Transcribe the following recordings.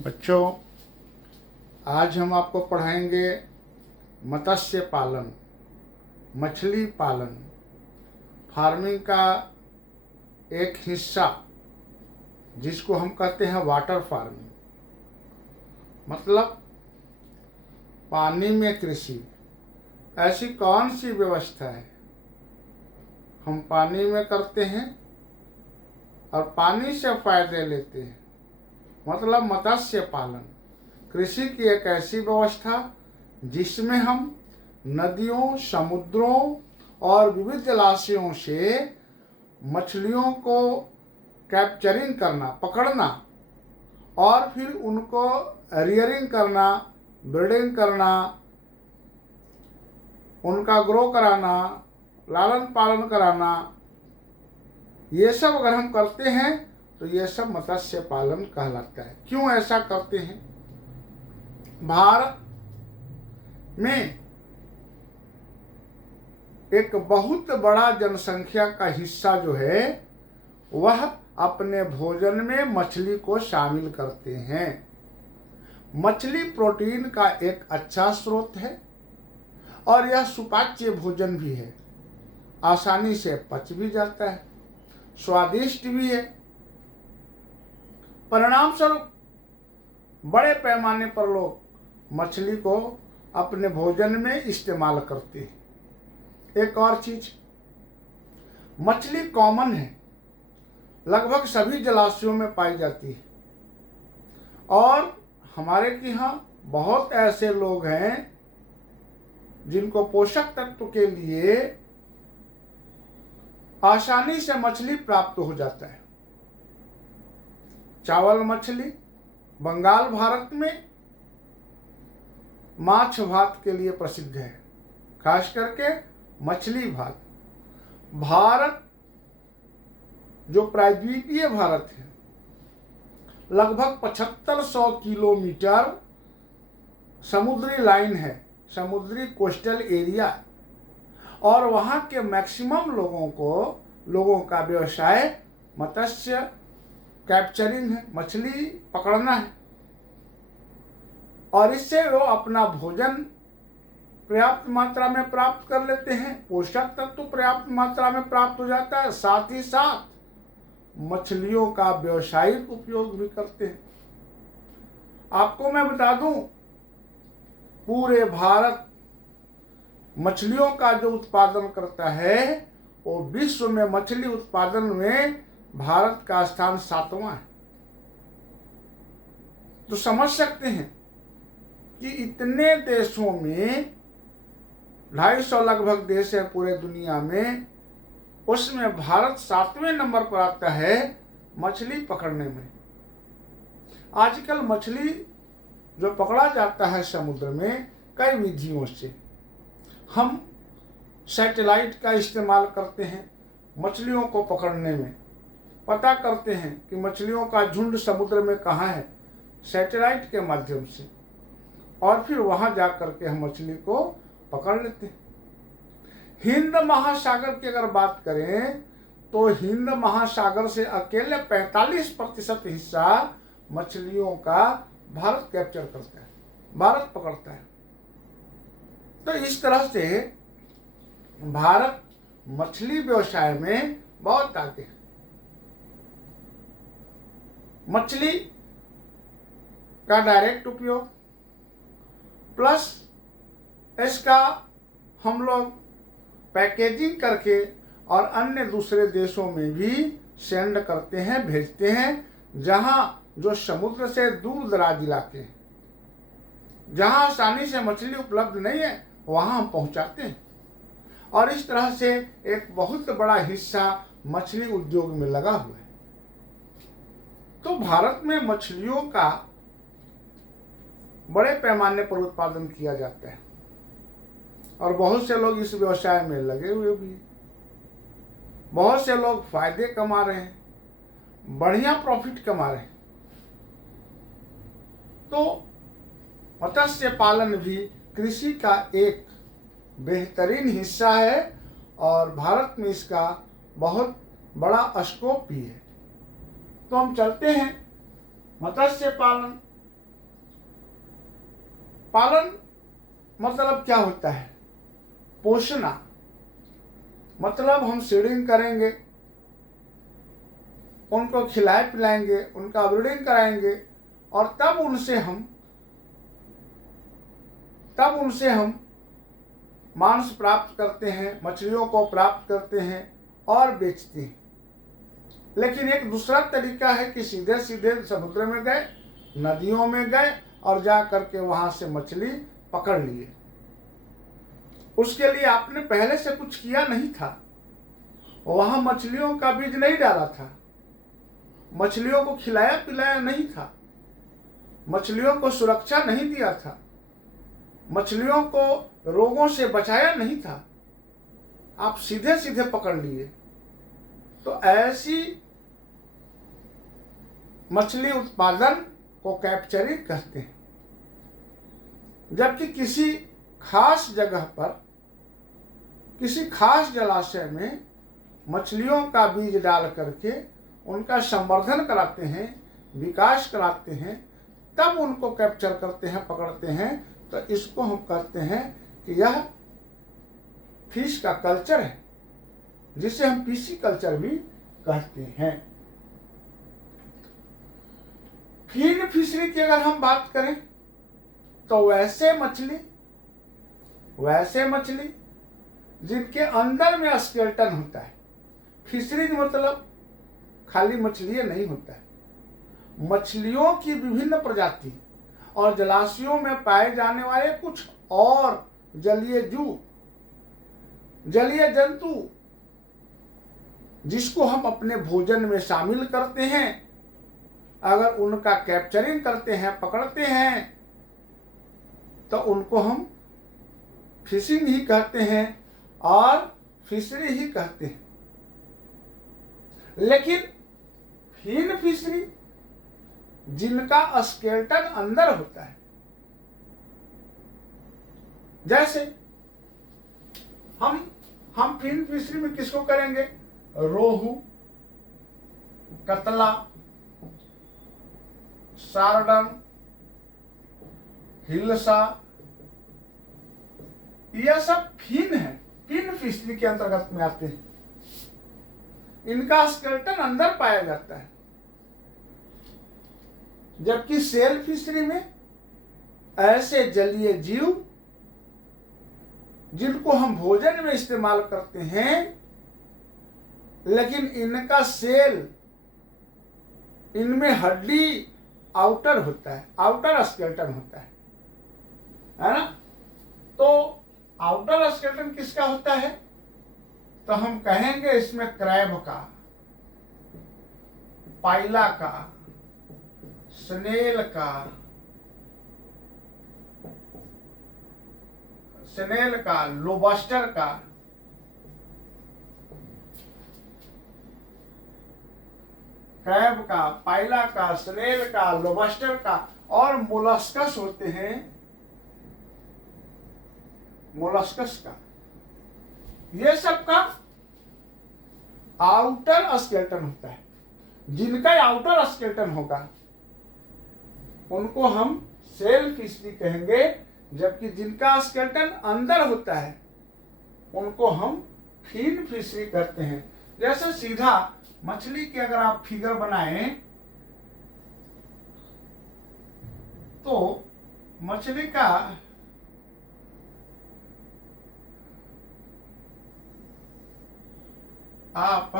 बच्चों, आज हम आपको पढ़ाएंगे मत्स्य पालन, मछली पालन, फार्मिंग का एक हिस्सा जिसको हम कहते हैं वाटर फार्मिंग। मतलब पानी में कृषि। ऐसी कौन सी व्यवस्था है हम पानी में करते हैं और पानी से फायदे लेते हैं? मतलब मत्स्य पालन, कृषि की एक ऐसी व्यवस्था जिसमें हम नदियों, समुद्रों और विविध जलाशयों से मछलियों को कैप्चरिंग करना, पकड़ना और फिर उनको रियरिंग करना, ब्रीडिंग करना, उनका ग्रो कराना, लालन पालन कराना, ये सब अगर हम करते हैं तो ये सब मत्स्य पालन कहलाता है। क्यों ऐसा करते हैं? भारत में एक बहुत बड़ा जनसंख्या का हिस्सा जो है वह अपने भोजन में मछली को शामिल करते हैं। मछली प्रोटीन का एक अच्छा स्रोत है और यह सुपाच्य भोजन भी है। आसानी से पच भी जाता है, स्वादिष्ट भी है। परिणाम स्वरूप बड़े पैमाने पर लोग मछली को अपने भोजन में इस्तेमाल करते हैं। एक और चीज, मछली कॉमन है, लगभग सभी जलाशयों में पाई जाती है और हमारे यहाँ बहुत ऐसे लोग हैं जिनको पोषक तत्व के लिए आसानी से मछली प्राप्त हो जाता है। चावल मछली बंगाल भारत में माछ भात के लिए प्रसिद्ध है, खास करके मछली भात। भारत जो प्रायद्वीपीय भारत है, लगभग 7500 किलोमीटर समुद्री लाइन है, समुद्री कोस्टल एरिया, और वहाँ के मैक्सिमम लोगों का व्यवसाय मत्स्य कैप्चरिंग है, मछली पकड़ना है। और इससे वो अपना भोजन पर्याप्त मात्रा में प्राप्त कर लेते हैं, पोषक तत्व पर्याप्त मात्रा में प्राप्त हो जाता है, साथ ही साथ मछलियों का व्यावसायिक उपयोग भी करते हैं। आपको मैं बता दूं, पूरे भारत मछलियों का जो उत्पादन करता है वो विश्व में मछली उत्पादन में भारत का स्थान 7वां है। तो समझ सकते हैं कि इतने देशों में 250 लगभग देश है पूरे दुनिया में, उसमें भारत 7वें नंबर पर आता है मछली पकड़ने में। आजकल मछली जो पकड़ा जाता है समुद्र में कई विधियों से। हम सैटेलाइट का इस्तेमाल करते हैं मछलियों को पकड़ने में, पता करते हैं कि मछलियों का झुंड समुद्र में कहाँ है सैटेलाइट के माध्यम से, और फिर वहाँ जा कर के हम मछली को पकड़ लेते हैं। हिंद महासागर की अगर बात करें तो हिंद महासागर से अकेले 45% हिस्सा मछलियों का भारत कैप्चर करता है, भारत पकड़ता है। तो इस तरह से भारत मछली व्यवसाय में बहुत आगे है। मछली का डायरेक्ट उपयोग प्लस इसका हम लोग पैकेजिंग करके और अन्य दूसरे देशों में भी सेंड करते हैं, भेजते हैं। जहां जो समुद्र से दूर दराज इलाके हैं, जहां आसानी से मछली उपलब्ध नहीं है, वहां हम पहुंचाते हैं। और इस तरह से एक बहुत बड़ा हिस्सा मछली उद्योग में लगा हुआ है। तो भारत में मछलियों का बड़े पैमाने पर उत्पादन किया जाता है और बहुत से लोग इस व्यवसाय में लगे हुए भी हैं। बहुत से लोग फायदे कमा रहे हैं, बढ़िया प्रॉफिट कमा रहे हैं। तो मत्स्य पालन भी कृषि का एक बेहतरीन हिस्सा है और भारत में इसका बहुत बड़ा स्कोप भी है। तो हम चलते हैं मत्स्य पालन पालन मतलब क्या होता है? पोषना, मतलब हम सीडिंग करेंगे, उनको खिलाए पिलाएंगे, उनका ब्रीडिंग कराएंगे और तब उनसे हम मांस प्राप्त करते हैं, मछलियों को प्राप्त करते हैं और बेचते हैं। लेकिन एक दूसरा तरीका है कि सीधे सीधे समुद्र में गए, नदियों में गए और जा करके वहां से मछली पकड़ लिए। उसके लिए आपने पहले से कुछ किया नहीं था, वहां मछलियों का बीज नहीं डाला था, मछलियों को खिलाया पिलाया नहीं था, मछलियों को सुरक्षा नहीं दिया था, मछलियों को रोगों से बचाया नहीं था, आप सीधे सीधे पकड़ लिए। तो ऐसी मछली उत्पादन को कैप्चरिंग कहते हैं। जबकि किसी खास जगह पर, किसी खास जलाशय में मछलियों का बीज डाल करके उनका संवर्धन कराते हैं, विकास कराते हैं, तब उनको कैप्चर करते हैं, पकड़ते हैं, तो इसको हम कहते हैं कि यह फिश का कल्चर है, जिसे हम पीसी कल्चर भी कहते हैं। फीन फिशरी की अगर हम बात करें तो वैसे मछली जिनके अंदर में स्केलेटन होता है। फिशरीज मतलब खाली मछलियां नहीं होता है, मछलियों की विभिन्न प्रजाति और जलाशयों में पाए जाने वाले कुछ और जलीय जंतु जिसको हम अपने भोजन में शामिल करते हैं, अगर उनका कैप्चरिंग करते हैं, पकड़ते हैं, तो उनको हम फिशिंग ही कहते हैं और फिशरी ही कहते हैं। लेकिन फिन फिशरी जिनका स्केलेटन अंदर होता है, जैसे हम फिन फिशरी में किसको करेंगे? रोहू, कतला, सारडन, हिल्सा, यह सब फिन है, फिन फिशरी के अंतर्गत में आते हैं। इनका स्केलेटन अंदर पाया जाता है। जबकि सेल फिशरी में ऐसे जलीय जीव जिनको हम भोजन में इस्तेमाल करते हैं, लेकिन इनका सेल, इनमें हड्डी आउटर होता है, आउटर स्केलेटन होता है ना? तो आउटर स्केलेटन किसका होता है? तो हम कहेंगे इसमें क्रैब का, पाइला का, स्नेल का, लोबस्टर का, क्रैब का, पाइला का, स्नेल का, लोबस्टर का और मोलस्कस होते हैं, मोलस्कस का। ये सब का आउटर स्केलेटन होता है। जिनका आउटर स्केलेटन होगा उनको हम सेल फिशरी कहेंगे, जबकि जिनका स्केलेटन अंदर होता है उनको हम फिन फिशरी कहते हैं। जैसे सीधा मछली की अगर आप फिगर बनाएं तो मछली का आप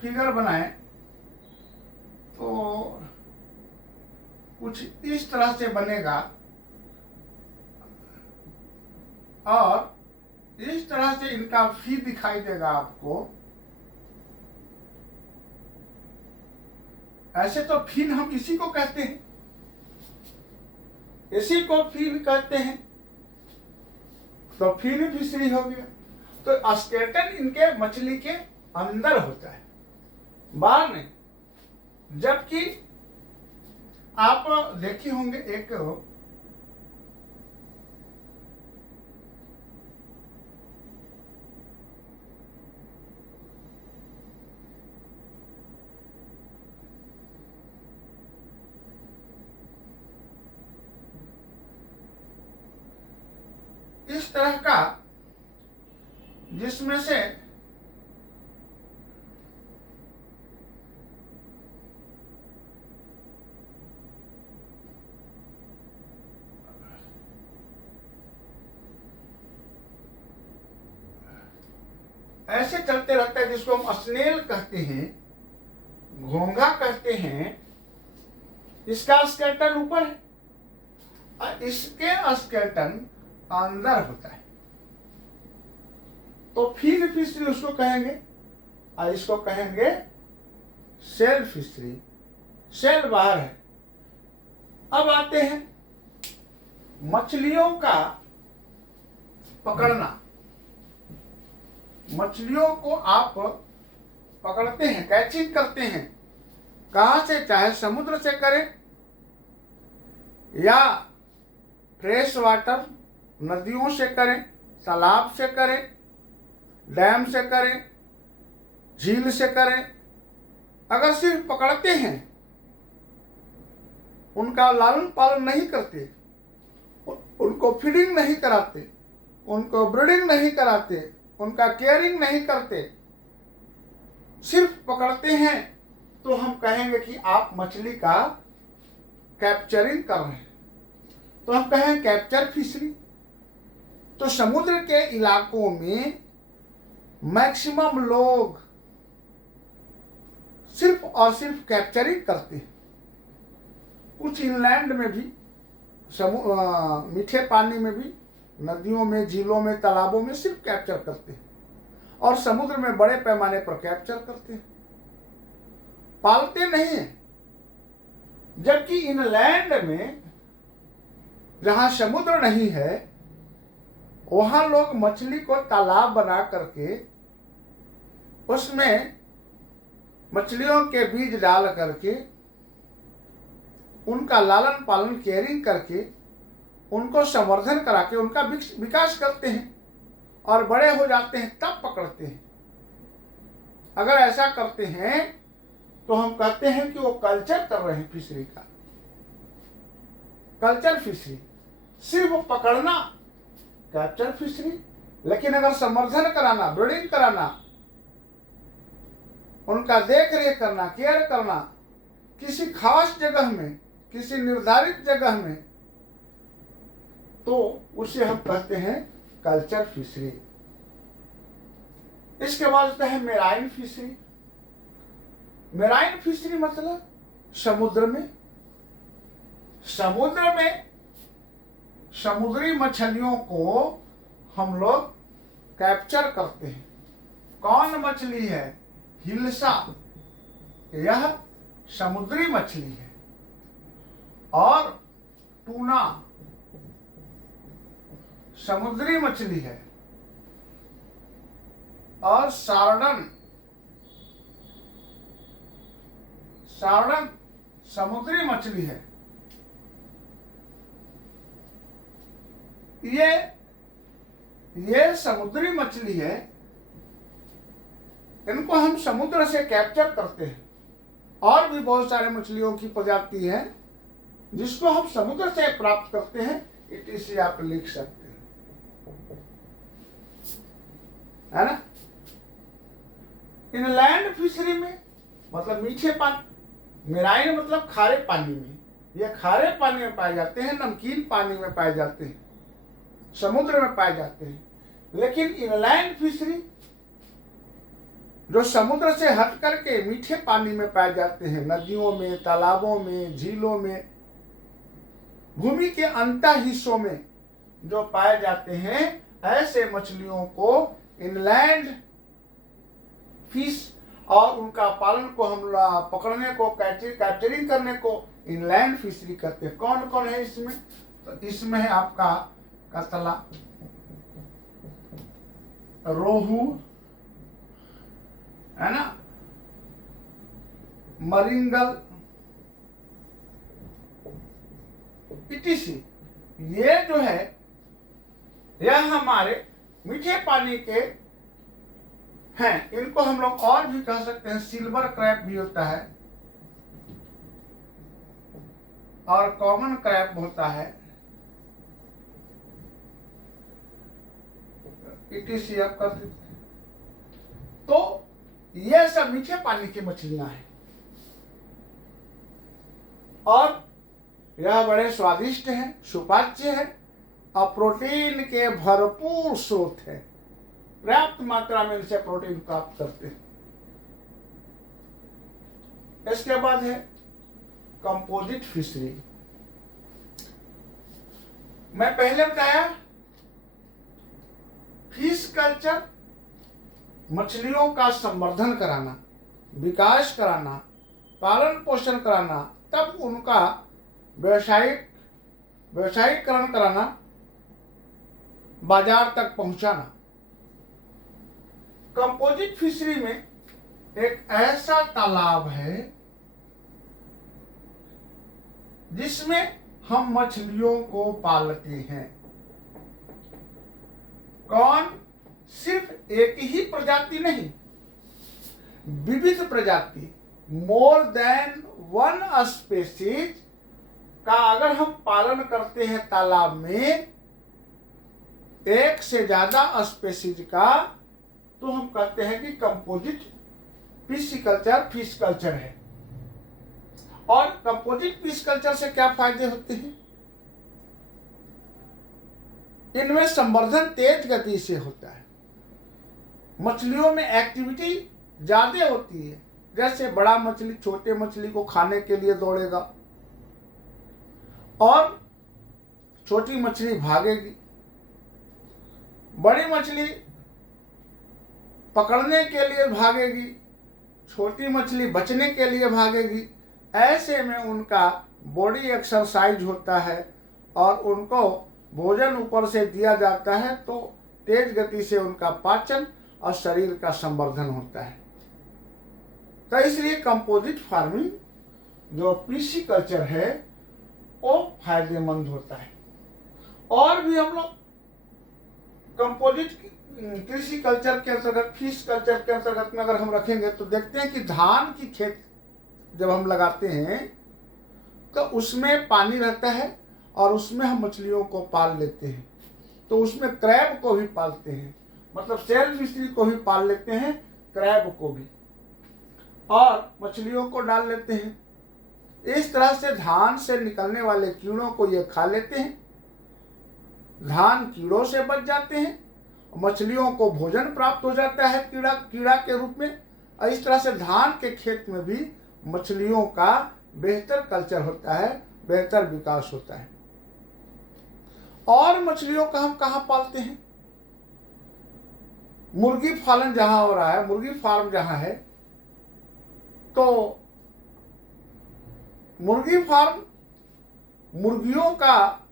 फिगर बनाएं तो कुछ इस तरह से बनेगा और इस तरह से इनका फी दिखाई देगा आपको। ऐसे तो फिन हम इसी को कहते हैं, इसी को फिन कहते हैं, तो फिन फिशरी हो गया। तो स्केलेटन इनके मछली के अंदर होता है, बाहर नहीं। जबकि आप देखे होंगे एक इस तरह का जिसमें से ऐसे चलते रहता है, जिसको हम स्नेल कहते हैं, घोंघा कहते हैं। इसका स्केलेटन ऊपर है और इसके स्केलेटन अंदर होता है, तो फिन फिशरी उसको कहेंगे और इसको कहेंगे सेल फिशरी। सेल बाहर है। अब आते हैं मछलियों का पकड़ना। मछलियों को आप पकड़ते हैं, कैचिंग करते हैं, कहाँ से? चाहे समुद्र से करें या फ्रेश वाटर नदियों से करें, तालाब से करें, डैम से करें, झील से करें। अगर सिर्फ पकड़ते हैं, उनका लालन पालन नहीं करते, उनको फीडिंग नहीं कराते, उनको ब्रीडिंग नहीं कराते, उनका केयरिंग नहीं करते, सिर्फ पकड़ते हैं, तो हम कहेंगे कि आप मछली का कैप्चरिंग कर रहे हैं, तो हम कहें कैप्चर फिशरी। तो समुद्र के इलाकों में मैक्सिमम लोग सिर्फ और सिर्फ कैप्चरिंग करते हैं। कुछ इनलैंड में भी, मीठे पानी में भी, नदियों में, झीलों में, तालाबों में सिर्फ कैप्चर करते हैं, और समुद्र में बड़े पैमाने पर कैप्चर करते हैं, पालते नहीं हैं। जबकि इनलैंड में, जहां समुद्र नहीं है, वहां लोग मछली को तालाब बना करके उसमें मछलियों के बीज डाल करके उनका लालन पालन, केयरिंग करके, उनको संवर्धन करा के उनका विकास करते हैं और बड़े हो जाते हैं, तब पकड़ते हैं। अगर ऐसा करते हैं तो हम कहते हैं कि वो कल्चर कर रहे हैं फिशरी का, कल्चर फिशरी। सिर्फ पकड़ना कैप्चर फिशरी, लेकिन अगर संवर्धन कराना, ब्रीडिंग कराना, उनका देख रेख करना, केयर करना, किसी खास जगह में, किसी निर्धारित जगह में, तो उसे हम कहते हैं कल्चर फिशरी। इसके बाद होता है मेराइन फिशरी। मेराइन फिशरी मतलब समुद्र में समुद्री मछलियों को हम लोग कैप्चर करते हैं। कौन मछली है? हिल्सा, यह समुद्री मछली है। और टूना समुद्री मछली है। और सार्डन समुद्री मछली है। ये समुद्री मछली है। इनको हम समुद्र से कैप्चर करते हैं। और भी बहुत सारे मछलियों की प्रजाति है जिसको हम समुद्र से प्राप्त करते हैं। इसे आप लिख सकते हैं, है ना। इनलैंड फिशरी में मतलब मीठे पानी, मेराइन मतलब खारे पानी में, ये खारे पानी में पाए जाते हैं, नमकीन पानी में पाए जाते हैं, समुद्र में पाए जाते हैं। लेकिन इनलैंड फिशरी जो समुद्र से हट करके मीठे पानी में पाए जाते हैं, नदियों में, तालाबों में, झीलों में, भूमि के अंत हिस्सों में जो पाए जाते हैं, ऐसे मछलियों को इनलैंड फिश, और उनका पालन को हम पकड़ने को, कैप्चरिंग करने को इनलैंड फिशरी कहते हैं। कौन कौन है इसमें? तो इसमें है आपका कतला, रोहू, है ना, मरिंगल, इटिसी। ये जो है, यह हमारे मीठे पानी के हैं। इनको हम लोग और भी कह सकते हैं, सिल्वर क्रैब भी होता है और कॉमन क्रैब होता है। ETC आप कर दीजिए। तो ये सब मीठे पानी की मछलियां हैं और यह बड़े स्वादिष्ट हैं, सुपाच्य है और प्रोटीन के भरपूर स्रोत है। पर्याप्त मात्रा में इनसे प्रोटीन प्राप्त करते हैं। इसके बाद है कंपोजिट फिशरी। मैं पहले बताया फिश कल्चर मछलियों का संवर्धन कराना, विकास कराना, पालन पोषण कराना, तब उनका व्यवसायीकरण कराना, बाजार तक पहुंचाना। कंपोजिट फिशरी में एक ऐसा तालाब है जिसमें हम मछलियों को पालते हैं। कौन? सिर्फ एक ही प्रजाति नहीं, विविध प्रजाति, मोर देन वन स्पेसीज का अगर हम पालन करते हैं तालाब में, एक से ज्यादा स्पेसीज का, तो हम कहते हैं कि कंपोजिट पिस्सीकल्चर फिश कल्चर है। और कंपोजिट फिश कल्चर से क्या फायदे होते हैं? इनमें संवर्धन तेज गति से होता है, मछलियों में एक्टिविटी ज्यादा होती है। जैसे बड़ा मछली छोटे मछली को खाने के लिए दौड़ेगा और छोटी मछली भागेगी, बड़ी मछली पकड़ने के लिए भागेगी, छोटी मछली बचने के लिए भागेगी। ऐसे में उनका बॉडी एक्सरसाइज होता है और उनको भोजन ऊपर से दिया जाता है, तो तेज गति से उनका पाचन और शरीर का संवर्धन होता है। तो इसलिए कंपोजिट फार्मिंग जो पीसी कल्चर है वो फायदेमंद होता है। और भी हम लोग कंपोजिट कृषि कल्चर के अंतर्गत, फिश कल्चर के अंतर्गत में अगर हम रखेंगे तो देखते हैं कि धान की खेत जब हम लगाते हैं तो उसमें पानी रहता है और उसमें हम मछलियों को पाल लेते हैं। तो उसमें क्रैब को भी पालते हैं, मतलब सेल फिशरी को भी पाल लेते हैं, क्रैब को भी, और मछलियों को डाल लेते हैं। इस तरह से धान से निकलने वाले कीड़ों को ये खा लेते हैं, धान कीड़ों से बच जाते हैं, मछलियों को भोजन प्राप्त हो जाता है कीड़ा के रूप में। और इस तरह से धान के खेत में भी मछलियों का बेहतर कल्चर होता है, बेहतर विकास होता है। और मछलियों का हम कहाँ पालते हैं? मुर्गी पालन जहां हो रहा है, मुर्गी फार्म जहां है, तो मुर्गी फार्म मुर्गियों का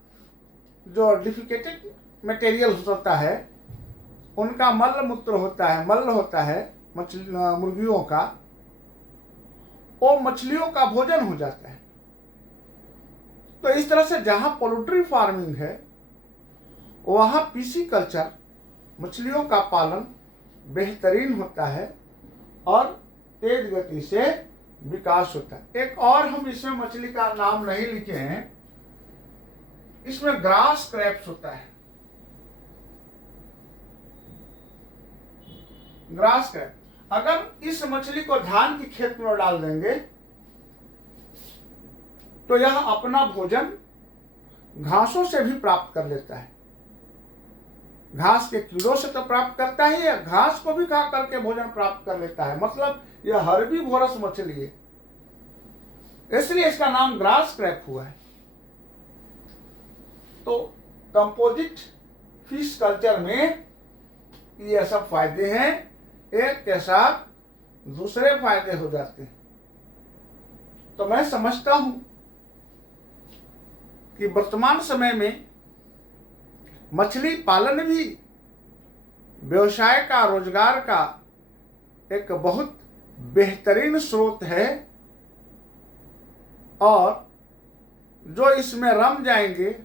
जो डिफिकेटेड मटेरियल होता है, उनका मल मूत्र होता है, मल होता है मुर्गियों का, वो मछलियों का भोजन हो जाता है। तो इस तरह से जहां पोल्ट्री फार्मिंग है वहां पीसी कल्चर, मछलियों का पालन बेहतरीन होता है और तेज गति से विकास होता है। एक और हम इसमें मछली का नाम नहीं लिखे हैं, इसमें ग्रास क्रैप्स होता है। ग्रास क्रैप, अगर इस मछली को धान की खेत में डाल देंगे तो यह अपना भोजन घासों से भी प्राप्त कर लेता है। घास के कीड़ों से तो प्राप्त करता ही है, घास को भी खा करके भोजन प्राप्त कर लेता है। मतलब यह हर्बीवोरस मछली है, इसलिए इसका नाम ग्रास क्रैप हुआ है। तो कंपोजिट फिश कल्चर में ये सब फायदे हैं, एक के साथ दूसरे फायदे हो जाते हैं। तो मैं समझता हूं कि वर्तमान समय में मछली पालन भी व्यवसाय का, रोजगार का एक बहुत बेहतरीन स्रोत है। और जो इसमें रम जाएंगे,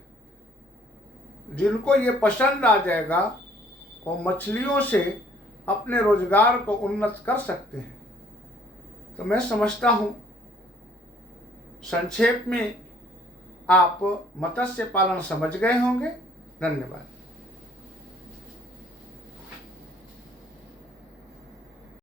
जिनको ये पसंद आ जाएगा, वो मछलियों से अपने रोजगार को उन्नत कर सकते हैं। तो मैं समझता हूँ संक्षेप में आप मत्स्य पालन समझ गए होंगे। धन्यवाद।